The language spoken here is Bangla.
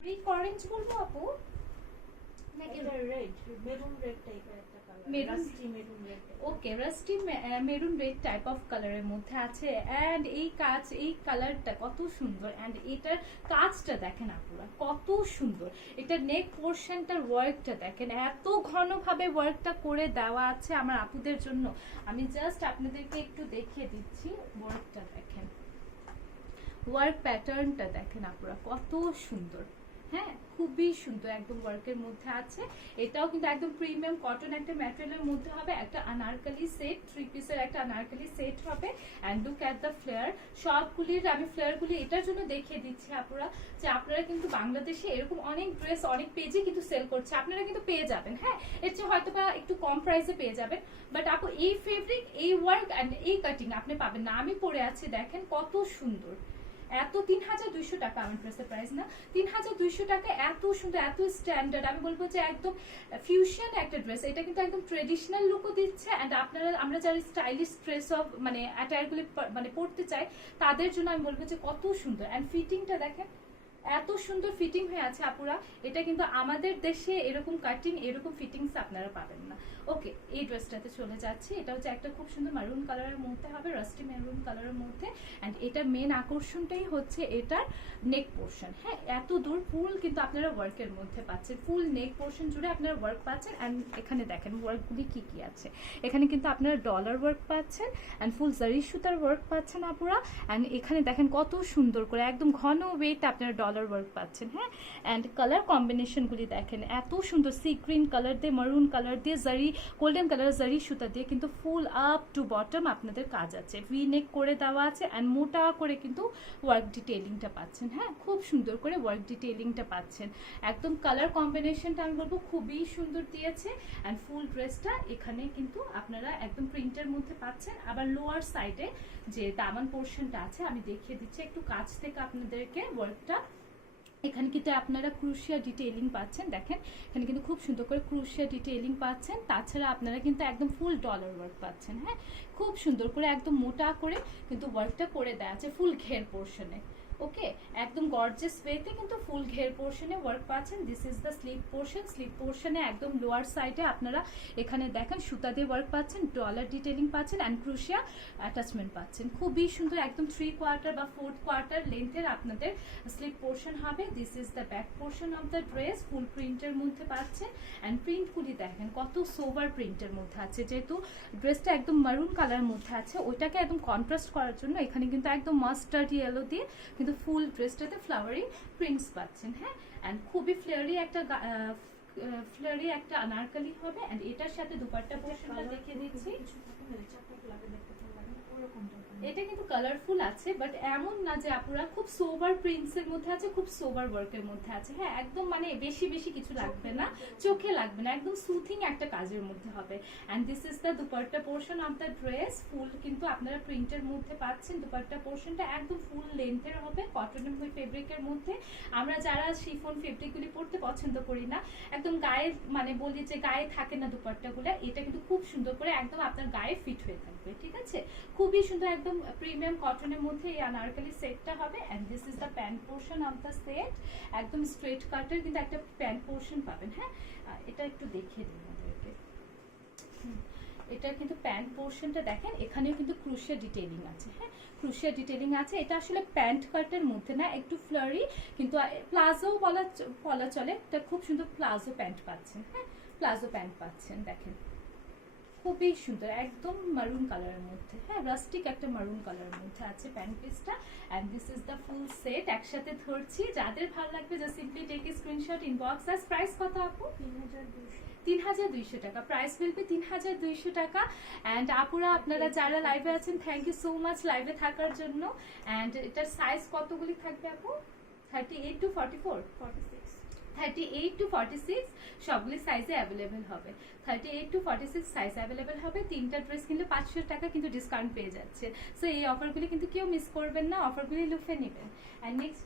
ব্রিক অরেঞ্জ বলবো আপু নাকি রেড, মেরুন রেড টাইপের একটা colour, maroon maroon red. Okay rusty maroon red type of কালারের মধ্যে আছে। অ্যান্ড এই কালারটা কত সুন্দর। অ্যান্ড এটার কাজটা দেখেন আপুরা কত সুন্দর। এটা নেক পোর্শনটার ওয়ার্কটা দেখেন, এত ঘনভাবে ওয়ার্কটা করে দেওয়া আছে আমার আপুদের জন্য। আমি জাস্ট আপনাদেরকে একটু দেখিয়ে দিচ্ছি ওয়ার্কটা দেখেন, ওয়ার্ক প্যাটার্নটা দেখেন আপুরা কত সুন্দর। হ্যাঁ খুবই সুন্দর, একদম ওয়ার্কের মধ্যে আছে। এটাও কিন্তু একদম প্রিমিয়াম কটন একটা ম্যাটেরিয়ালের মধ্যে হবে। একটা আনারকলি সেট, 3 পিসের একটা আনারকলি সেট হবে। And look at the flare. সবগুলির আমি ফ্লেয়ারগুলি এটার জন্য দেখিয়ে দিচ্ছি আপুরা যে আপনারা কিন্তু বাংলাদেশে এরকম অনেক ড্রেস অনেক পেজে কিন্তু সেল করছে, আপনারা কিন্তু পেয়ে যাবেন। হ্যাঁ এর চেয়ে হয়তো বা একটু কম প্রাইসে পেয়ে যাবেন, বাট আপু এই ফেব্রিক, এই ওয়ার্ক অ্যান্ড এই কাটিং আপনি পাবেন না। আমি পরে আছি দেখেন কত সুন্দর। এত 3200 টাকা আমার ড্রেসের প্রাইস না, 3200 টাকা এত সুন্দর এত স্ট্যান্ডার্ড। আমি বলবো যে একদম ফিউশন একটা ড্রেস, এটা কিন্তু একদম ট্রেডিশনাল লুকও দিচ্ছে। অ্যান্ড আপনারা আমরা যারা স্টাইলিশ ড্রেস অফ মানে অ্যাটায়ারগুলি মানে পড়তে চাই তাদের জন্য আমি বলবো যে কত সুন্দর। অ্যান্ড ফিটিংটা দেখেন এত সুন্দর ফিটিং হয়ে আছে আপুরা। এটা কিন্তু আমাদের দেশে এরকম কাটিং এরকম ফিটিংস আপনারা পাবেন না। ওকে এই ড্রেসটাতে চলে যাচ্ছি। এটা হচ্ছে একটা খুব সুন্দর মারুন কালারের মধ্যে হবে, রাস্টি মেরুন কালারের মধ্যে। অ্যান্ড এটার মেন আকর্ষণটাই হচ্ছে এটার নেক পোর্শন। হ্যাঁ এত দূর ফুল কিন্তু আপনারা ওয়ার্কের মধ্যে পাচ্ছেন, ফুল নেক পোর্শন জুড়ে আপনারা ওয়ার্ক পাচ্ছেন। অ্যান্ড এখানে দেখেন ওয়ার্কগুলি কি কি আছে। এখানে কিন্তু আপনারা ডলার ওয়ার্ক পাচ্ছেন অ্যান্ড ফুল জারি সুতার ওয়ার্ক পাচ্ছেন আপুরা। অ্যান্ড এখানে দেখেন কত সুন্দর করে একদম ঘন ওয়েট আপনারা ডলার ওয়ার্ক পাচ্ছেন। হ্যাঁ অ্যান্ড কালার কম্বিনেশনগুলি দেখেন এত সুন্দর, সি গ্রিন কালার দিয়ে মারুন কালার দিয়ে জারি গোল্ডেন কালার জারি সুতা দিয়ে কিন্তু ফুল আপ টু বটম আপনাদের কাজ আছে, ভি নেক করে দেওয়া আছে। অ্যান্ড মোটা করে কিন্তু ওয়ার্ক ডিটেইলিংটা পাচ্ছেন। হ্যাঁ খুব সুন্দর করে ওয়ার্ক ডিটেইলিংটা পাচ্ছেন। একদম কালার কম্বিনেশনটা আমি বলবো খুবই সুন্দর দিয়েছে। অ্যান্ড ফুল ড্রেসটা এখানে কিন্তু আপনারা একদম প্রিন্টের মধ্যে পাচ্ছেন। আবার লোয়ার সাইডে যে দামান পোর্শনটা আছে আমি দেখিয়ে দিচ্ছি একটু কাছ থেকে আপনাদেরকে ওয়ার্কটা। এখানে কিন্তু আপনারা ক্রুশিয়া ডিটেইলিং পাচ্ছেন, দেখেন এখানে কিন্তু খুব সুন্দর করে ক্রুশিয়া ডিটেইলিং পাচ্ছেন। তাছাড়া আপনারা কিন্তু একদম ফুল ডলার ওয়ার্ক পাচ্ছেন। হ্যাঁ খুব সুন্দর করে একদম মোটা করে কিন্তু ওয়ার্কটা করে দেওয়া আছে ফুল ঘের পোর্শনে। ওকে একদম গর্জিয়াস ওয়েতে কিন্তু ফুল ঘের পোর্শনে ওয়ার্ক পাচ্ছেন। This is the slip portion. Slip পোর্শনে একদম লোয়ার সাইডে আপনারা এখানে দেখেন সুতা দিয়ে ওয়ার্ক পাচ্ছেন, ডলার ডিটেইলিং পাচ্ছেন অ্যান্ড ক্রুশিয়া অ্যাটাচমেন্ট পাচ্ছেন। খুবই সুন্দর একদম 3/4 বা 4/4 লেন্থের আপনাদের স্লিপ পোর্শন হবে। This is the back portion of the dress, full প্রিন্টের মধ্যে পাচ্ছেন। অ্যান্ড প্রিন্টগুলি দেখেন কত সোভার প্রিন্টের মধ্যে আছে। যেহেতু ড্রেসটা একদম মারুন কালার মধ্যে আছে ওইটাকে একদম কন্ট্রাস্ট করার জন্য এখানে কিন্তু একদম মাস্টার্ড ইয়েলো দিয়ে কিন্তু ফুল ড্রেসটাতে ফ্লাওয়ারি প্রিন্টস পাচ্ছেন। হ্যাঁ অ্যান্ড খুবই ফ্লেয়ারি একটা আনারকলি হবে। অ্যান্ড এটার সাথে দুপাট্টা পোর্শনটা দেখিয়ে দিচ্ছি। এটা কিন্তু কালারফুল আছে বাট এমন না যে আপুরা খুব সোবার প্রিন্টসের মধ্যে আছে, খুব সোবার ওয়ার্কের মধ্যে আছে। হ্যাঁ একদম মানে বেশি বেশি কিছু লাগবে না, চোখে লাগবে না, একদম সুথিং একটা কাজের মধ্যে হবে। And this is the dupatta portion of the dress. Full কিন্তু আপনারা প্রিন্টের মধ্যে পাচ্ছেন। দুপাট্টা পোর্শনটা একদম ফুল লেন্থের হবে কটনের ফেব্রিকের মধ্যে। আমরা যারা শিফন ফেব্রিকগুলি পরতে পছন্দ করি না, একদম গায়ে মানে বলি যে গায়ে থাকে না দুপাট্টাগুলো, এটা কিন্তু খুব সুন্দর করে একদম আপনার গায়ে ফিট হয়ে থাকবে। ঠিক আছে খুবই সুন্দর একদম প্রিমিয়াম কটনের মধ্যে এই আনারকলি সেটটা হবে। And this is the pant portion of the set. একদম স্ট্রেট কাটের কিন্তু একটা প্যান্ট পোর্শন পাবেন। হ্যাঁ এটা একটু দেখিয়ে দিন আমাদেরকে। এটা কিন্তু প্যান্ট পোর্শনটা দেখেন এখানেও কিন্তু ক্রুশিয়া ডিটেইলিং আছে। হ্যাঁ ক্রুশিয়া ডিটেইলিং আছে। এটা আসলে প্যান্ট কাটের মধ্যে না, একটু ফ্লারি কিন্তু প্লাজো বলা চলে। এটা খুব সুন্দর প্লাজো প্যান্ট পাচ্ছেন। হ্যাঁ প্লাজো প্যান্ট পাচ্ছেন দেখেন খুবই সুন্দর একদম মারুন কালারের মধ্যে। হ্যাঁ রাস্টিক একটা মারুন কালারের মধ্যে আছে প্যান্ট পিসটা। And this is the full set. একসাথে ধরছি, যাদের ভালো লাগবে just simply take a screenshot inbox us. Price কত আপু? 3200 টাকা। প্রাইস উইল বি 3200 টাকা। অ্যান্ড আপুরা আপনারা যারা লাইভে আছেন থ্যাংক ইউ সো মাচ লাইভে থাকার জন্য। অ্যান্ড এটার সাইজ কতগুলি থাকবে আপু? 38 to 44 38 to 46 সবগুলি সাইজে অ্যাভেলেবেল হবে। 38 to 46 সাইজ অ্যাভেলেবেল হবে। তিনটা ড্রেস কিনলে 500 টাকা কিন্তু ডিসকাউন্ট পেয়ে যাচ্ছে। সো এই অফারগুলি কিন্তু কেউ মিস করবেন না, অফারগুলি লুফে নেবেন। And next